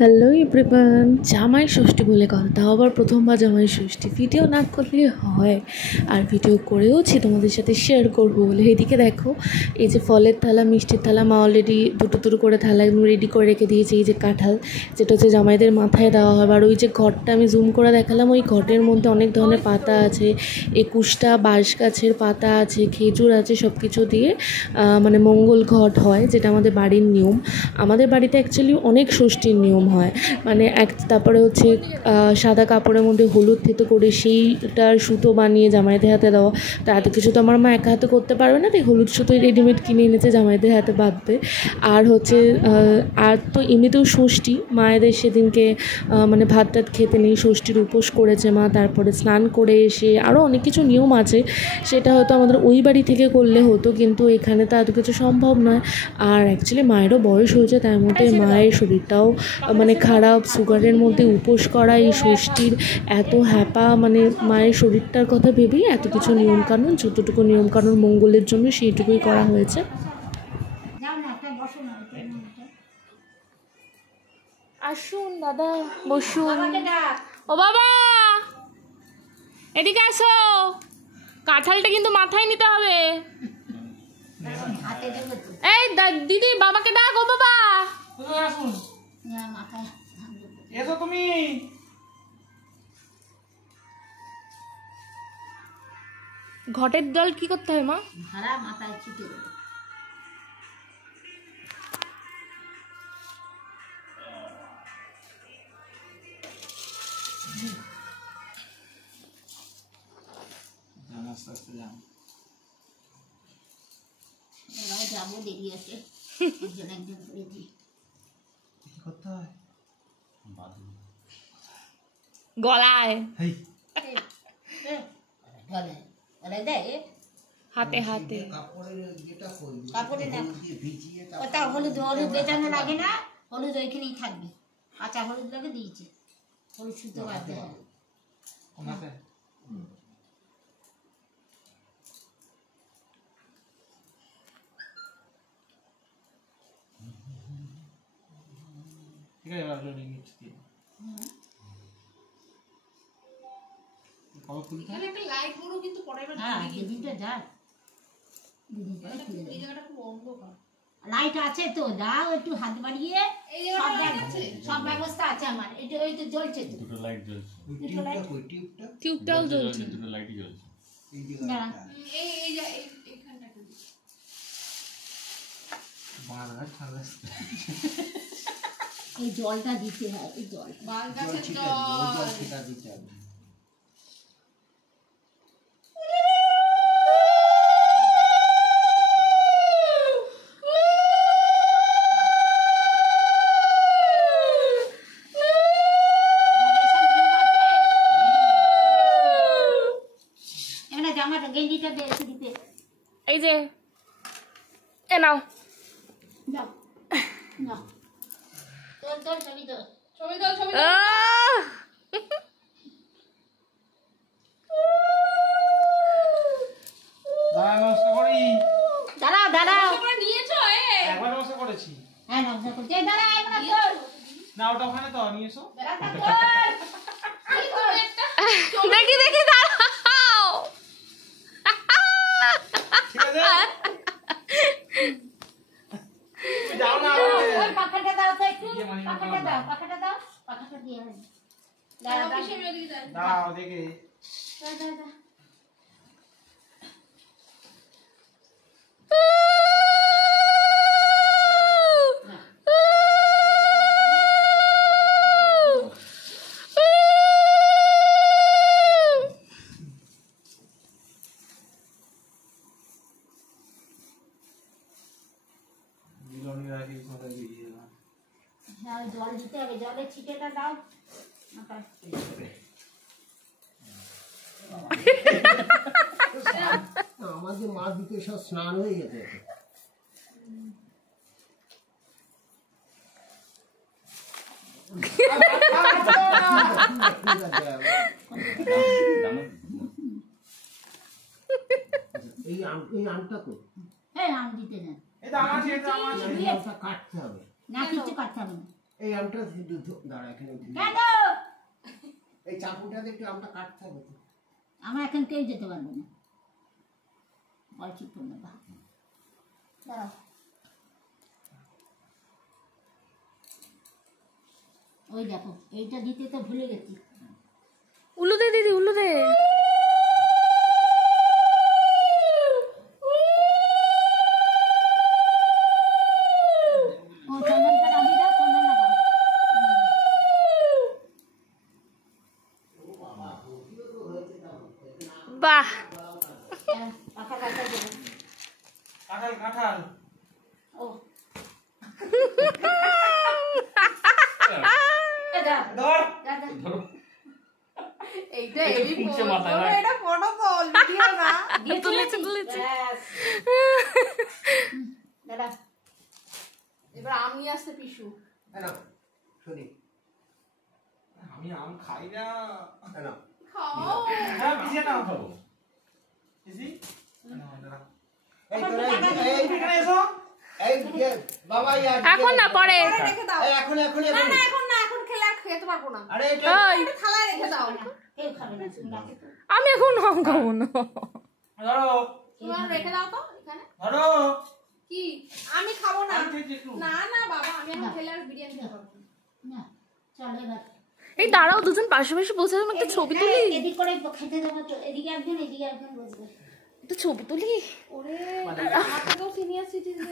Hello everyone, জামাই ষষ্ঠী বলে কথা, তাও আবার প্রথমবার জামাই ষষ্ঠী। ভিডিও না করলে হয়, আর ভিডিও করেওছি তোমাদের সাথে শেয়ার করবো বলে। এদিকে দেখো, এই যে ফলের থালা, মিষ্টির থালা, মা অলরেডি দুটো দুটো করে থালা একদম রেডি করে রেখে দিয়েছে। এই যে কাঁঠাল, যেটা হচ্ছে জামাইদের মাথায় দেওয়া হবে। আর ওই যে ঘরটা আমি জুম করে দেখালাম, ওই ঘটের মধ্যে অনেক ধরনের পাতা আছে, 21টা বাঁশ গাছের পাতা আছে, খেজুর আছে, সব কিছু দিয়ে মানে মঙ্গল ঘট হয়, যেটা আমাদের বাড়ির নিয়ম। আমাদের বাড়িতে অ্যাকচুয়ালি অনেক ষষ্ঠীর নিয়ম হয়, মানে তারপরে হচ্ছে সাদা কাপড়ের মধ্যে হলুদ থেতো করে সেইটার সুতো বানিয়ে জামাইদের হাতে দেওয়া। তো এত কিছু তো আমার মা একা হাতে করতে পারবে না, তাই হলুদ সুতোই রেডিমেড কিনে এনেছে, জামাইদের হাতে বাঁধবে। আর হচ্ছে আর তো এমনিতেও ষষ্ঠী, মায়েদের সেদিনকে মানে ভাত টাত খেতে নেই, ষষ্ঠীর উপোস করেছে মা। তারপরে স্নান করে এসে আরও অনেক কিছু নিয়ম আছে, সেটা হয়তো আমাদের ওই বাড়ি থেকে করলে হতো, কিন্তু এখানে তো এত কিছু সম্ভব নয়। আর অ্যাকচুয়ালি মায়েরও বয়স হয়েছে, তার মধ্যে মায়ের শরীরটাও মানে খারাপ, সুগারের মধ্যে উপোস করা, এই ষষ্ঠীর এত হ্যাপা, মানে মায়ের শরীরটার কথা ভেবেই এত কিছু নিয়মকানুন, যতটুকু নিয়মকানুন মঙ্গলের জন্য সেইটুকুই করা হয়েছে। আসুন দাদা, বসুন। ও বাবা, এদিকে আসো, কাঁঠালটা কিন্তু মাথায় নিতে হবে। এই দিদি, বাবাকে ডাক। ও বাবা, এসো তুমি। ঘটের জল কি করতে হয় মা? ধারা মাথায় ছুটে দেবে। যাবো দেরি আছে, একজন একজন করে দিই। করতে হয় গলায়, গলায় গলায় দেয়, হাতে হাতে। কাপড়ে না, ওটা হলুদ হলুদ বেজানো লাগে না, হলুদ ওইখানেই থাকবে। কাঁচা হলুদ লাগে দিয়েছে, হলুদ শুদ্ধ বাড়তে হবে। ঠিক আছে, এবার নিয়ে নিচ্ছি। এখানে একটা লাইট বড় কিন্তু পরে এবার হ্যাঁ, দিদিটা যায়, দিদিটা এই জায়গাটা খুব অন্ধকার। লাইট আছে তো, দাও একটু হাত বাড়িয়ে। এই জায়গাটা লাইট আছে, সব ব্যবস্থা আছে আমার। এটা ওই তো জ্বলছে তো, দুটো লাইট জ্বলছে, টিউবটাও জ্বলছে, দুটো লাইটই জ্বলছে। দাঁড়া। এই এই এইখানটা একটু এই জলটা দিতে হয়, এই জল বাল গাছের জল। এখানে জামাটা গেঞ্জিটা দিয়ে এসে দিতে। এই যে এ নাও। যাও যাও, তোর তোর ছবি তোর। ছবি দাও, ছবি দাও। নমস্কার করি। দাঁড়াও দাঁড়াও, তোমরা নিয়েছো একবার নমস্কার করেছি। হ্যাঁ নমস্কার করছি। এই দাঁড়া, এবার তোর না, ওটা ওখানে তো নিয়ে এসো। দেখি দেখি, দাঁড়াও। ঠিক আছে, যাও না। ওই পাখাটা দাও তো একটু, পাখাটা দাও, পাখাটা দাও, পাখাটা দিয়ে হবে। দাঁড়া দাঁড়া দাও দেখে। দাঁড়া দাঁড়া। হ্যাঁ, জল দিতে হবে, জলের ছিটেটা দাও। আমাদের মা দিকে সব স্নান হয়ে গেছে। এই আমটা তো, হ্যাঁ আম দিতে দেন। এটা আমার, এটা আমার। আমটা কাটতে হবে। না কিছু কাটতে হবে না। এই আমটা দাঁড়া এখানে কেন এই চাকুটাতে একটু আমটা কাটতে হবে তো। আমরা এখন কেউ যেতে পারবো না বল চুপ করে নেবা দাঁড়াও ওই দেখো এইটা দিতে তো ভুলে গেছি উল্লু দে দিদি, উল্লু দে। ও চন্দনটা নামি দাও চন্দন লাগাও বাহ, পাখা কাটা দেবো কাঁঠাল কাঁঠাল ও দাদা ধর দাদা এইটা এই এটা ফটো কল ভিডিও না দিয়ে তুলেছি, তুলেছি তুলেছি। ব্যাস। দাদা এবার আমি আসতে পিছু না শুনি আমি আম খাই না না খাও হ্যাঁ পিছিয়ে নাও খাবো পিসি এই তোরা এই এখানে এসো এই যে বাবা এখন না, পরে। রেখে দাও এই এখন এখন না না এখন না এখন খেলে আর খেতে পারবো না আরে এটা ওই, এটা থালায় রেখে দাও কেউ খাবে না তুমি রাখো তো। আমি এখন আম খাবো না। ধরো তোমার রেখে দাও তো এখানে ধরো কি আমি খাবো না আমি খেয়েছি একটু। না না বাবা আমি এখন খেলে আর বিরিয়ানি খেতে পারবো না না চলো এবার এই দাঁড়াও, দুজন পাশাপাশি বসে আমি একটা ছবি তুলি, এদিক করে খেতে দেবো তো এদিকে একজন এদিকে একজন বসবে একটা ছবি তুলি। ওরে আমার থেকেও সিনিয়র সিটিজেন